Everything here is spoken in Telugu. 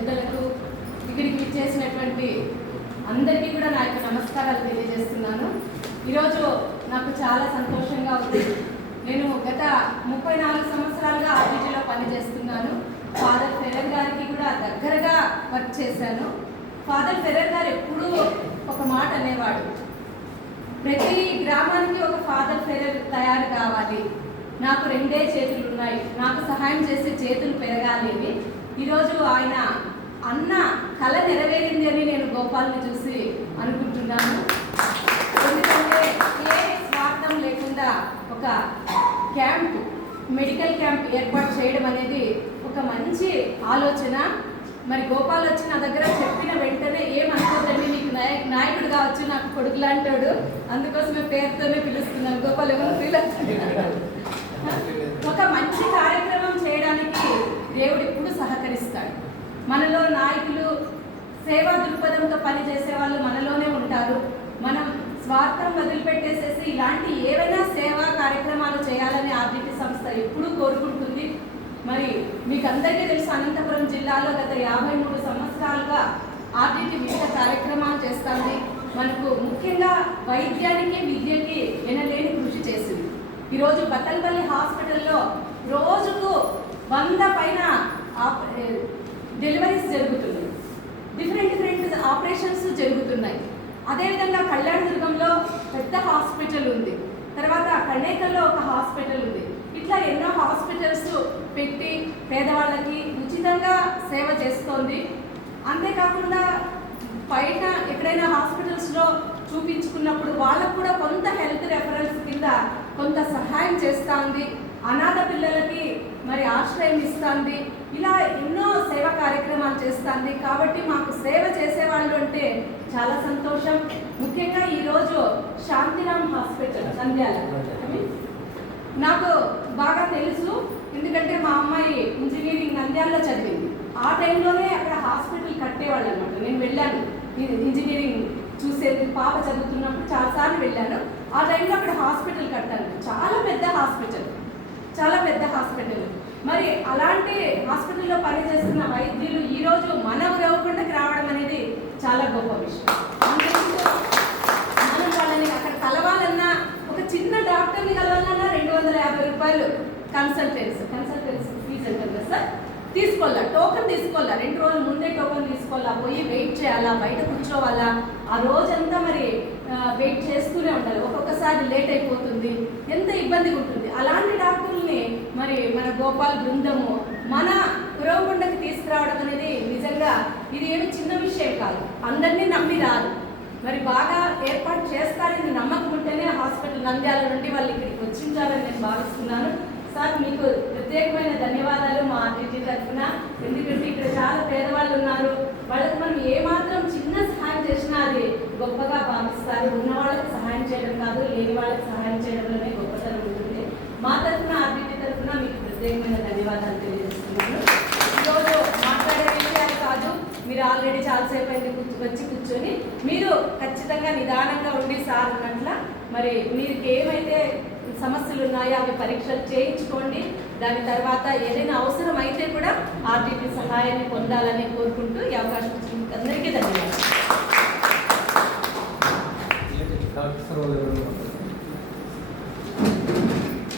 పెద్దలకు ఇక్కడికి చేసినటువంటి అందరికీ కూడా నా యొక్క నమస్కారాలు తెలియజేస్తున్నాను. ఈరోజు నాకు చాలా సంతోషంగా ఉంది. నేను గత ముప్పై నాలుగు సంవత్సరాలుగా ఆర్బీటీలో పనిచేస్తున్నాను. ఫాదర్ ఫెరర్ గారికి కూడా దగ్గరగా వర్క్ చేశాను. ఫాదర్ ఫెరర్ గారు ఎప్పుడూ ఒక మాట అనేవాడు. ప్రతి గ్రామానికి ఒక ఫాదర్ ఫెరర్ తయారు కావాలి. నాకు రెండే చేతులు ఉన్నాయి నాకు సహాయం చేసే చేతులు పెరగాలి అని. ఈరోజు ఆయన అన్న కళ నెరవేరింది అని నేను గోపాల్ని చూసి అనుకుంటున్నాను. ఎందుకంటే ఏ స్వార్థం లేకుండా ఒక క్యాంప్ మెడికల్ క్యాంప్ ఏర్పాటు చేయడం అనేది ఒక మంచి ఆలోచన. మరి గోపాల్ వచ్చి నా దగ్గర చెప్పిన వెంటనే ఏమనుకోదండి నీకు నాయ నాయకుడు కావచ్చు నాకు కొడుకు లాంటాడు అందుకోసమే పేరుతోనే పిలుస్తున్నాను. గోపాల్ ఏమైనా ఫీల్ ఒక మంచి సహకరిస్తాడు. మనలో నాయకులు సేవా దృక్పథంతో పనిచేసే వాళ్ళు మనలోనే ఉంటారు. మనం స్వార్థం వదిలిపెట్టేసేసి ఇలాంటి ఏవైనా సేవా కార్యక్రమాలు చేయాలని ఆర్థిక సంస్థ ఎప్పుడూ కోరుకుంటుంది. మరి మీకు అందరికీ తెలుసు అనంతపురం జిల్లాలో గత యాభై మూడు సంవత్సరాలుగా ఆర్డిటి వివిధ కార్యక్రమాలు చేస్తుంది. మనకు ముఖ్యంగా వైద్యానికి విద్యకి ఎనలేని కృషి చేసింది. ఈరోజు బతల్పల్లి హాస్పిటల్లో రోజుకు వంద పైన డెలివరీస్ జరుగుతున్నాయి. డిఫరెంట్ డిఫరెంట్ ఆపరేషన్స్ జరుగుతున్నాయి. అదేవిధంగా కళ్యాణదుర్గంలో పెద్ద హాస్పిటల్ ఉంది. తర్వాత కణేకల్లో ఒక హాస్పిటల్ ఉంది. ఇట్లా ఎన్నో హాస్పిటల్స్ పెట్టి పేదవాళ్ళకి ఉచితంగా సేవ చేస్తోంది. అంతేకాకుండా బయట ఎక్కడైనా హాస్పిటల్స్లో చూపించుకున్నప్పుడు వాళ్ళకు కూడా కొంత హెల్త్ రెఫరెన్స్ కింద కొంత సహాయం చేస్తూ ఉంది అనాథ పిల్లలకి మరి ఆశ్రయం ఇస్తుంది. ఇలా ఎన్నో సేవ కార్యక్రమాలు చేస్తుంది. కాబట్టి మాకు సేవ చేసేవాళ్ళు అంటే చాలా సంతోషం. ముఖ్యంగా ఈరోజు శాంతిరామ్ హాస్పిటల్ సంధ్యాల నాకు బాగా తెలుసు. ఎందుకంటే మా అమ్మాయి ఇంజనీరింగ్ నంద్యాలలో చదివింది. ఆ టైంలోనే అక్కడ హాస్పిటల్ కట్టేవాళ్ళు అనమాట నేను వెళ్ళాను. ఇంజనీరింగ్ చూసేది పాప చదువుతున్నప్పుడు చాలాసార్లు వెళ్ళాను. ఆ టైంలో అక్కడ హాస్పిటల్ కట్టాను. చాలా పెద్ద హాస్పిటల్. చాలా పెద్ద హాస్పిటల్. మరి అలాంటి హాస్పిటల్లో పనిచేస్తున్న వైద్యులు ఈరోజు మన రేవకుండకి రావడం అనేది చాలా గొప్ప విషయం. మనం వాళ్ళని అక్కడ కలవాలన్నా ఒక చిన్న డాక్టర్ని కలవాలన్నా రెండు వందల యాభై రూపాయలు కన్సల్టెన్సీ కన్సల్టెన్సీ ఫీజు అంటారు కదా సార్? తీసుకోవాలా? టోకెన్ తీసుకోవాలా? రెండు రోజుల ముందే టోకెన్ తీసుకోవాలా? పోయి వెయిట్ చేయాలా? బయట కూర్చోవాలా? ఆ రోజంతా మరి వెయిట్ చేస్తూనే ఉండాలి. ఒక్కొక్కసారి లేట్ అయిపోతుంది. ఎంత ఇబ్బందిగా ఉంటుంది అలాంటి డాక్టర్ని మరి మన గోపాల్ బృందము మన పురవకుండకి తీసుకురావడం అనేది నిజంగా ఇది ఏమి చిన్న విషయం కాదు. అందరినీ నమ్మి రాదు. మరి బాగా ఏర్పాటు చేస్తారని నమ్మకం ఉంటేనే హాస్పిటల్ నంద్యాల నుండి వాళ్ళు ఇక్కడికి వచ్చించాలని నేను భావిస్తున్నాను. సార్ మీకు ప్రత్యేకమైన ధన్యవాదాలు మా అతిథి తరఫున. ఎందుకంటే ఇక్కడ చాలా పేదవాళ్ళు ఉన్నారు. వాళ్ళకి మనం ఏమాత్రం చిన్న సహాయం చేసినా అది గొప్పగా భావిస్తారు. ఉన్న వాళ్ళకి సహాయం చేయడం కాదు లేని వాళ్ళకి సహాయం చేయడం అనేది గొప్పతనం ఉంటుంది. మా తరఫున ప్రేమైన ధన్యవాదాలు తెలియజేస్తున్నాను. ఈరోజు మాట్లాడే విషయాలు కాదు మీరు ఆల్రెడీ చాలాసేపు అయితే కూర్చు వచ్చి కూర్చొని మీరు ఖచ్చితంగా నిదానంగా ఉండి సార్ ఉన్నట్ల మరి మీకు ఏమైతే సమస్యలు ఉన్నాయో అవి పరీక్షలు చేయించుకోండి. దాని తర్వాత ఏదైనా అవసరం అయితే కూడా ఆర్టీపీ సహాయాన్ని పొందాలని కోరుకుంటూ ఈ అవకాశం అందరికీ ధన్యవాదాలు.